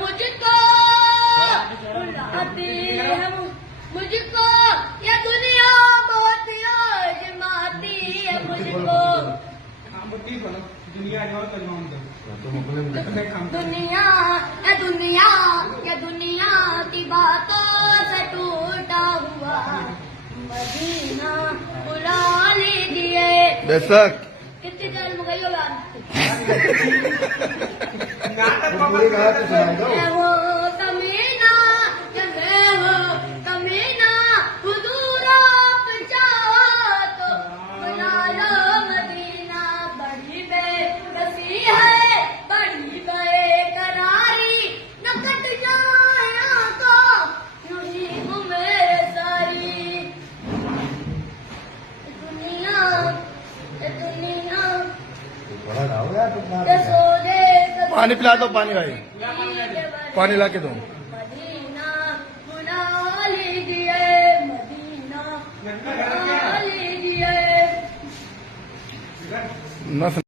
मुझको बुलाती है मुझको ये दुनिया बहुत आजमाती है मुझको दुनिया ये दुनिया की बातों से टूटा हुआ मदीना बुला लीजिए। बेशक कितनी देर में गई हो यार? पूरी बात सुना दो। मैं वो कमीना या मैं वो कमीना हुजूर आप चाहो तो बुला लो मदीना। बड़ी बेबसी है बड़ी बेकरारी न कट जाए आंखों यूं ही घूमे सारी दुनिया थोड़ा गाओ यार तुम। सोने पानी पिला दो, पानी भाई, पानी ला के दो। मदीना बुला लीजिए मदीना बुला लीजिए। मस्त।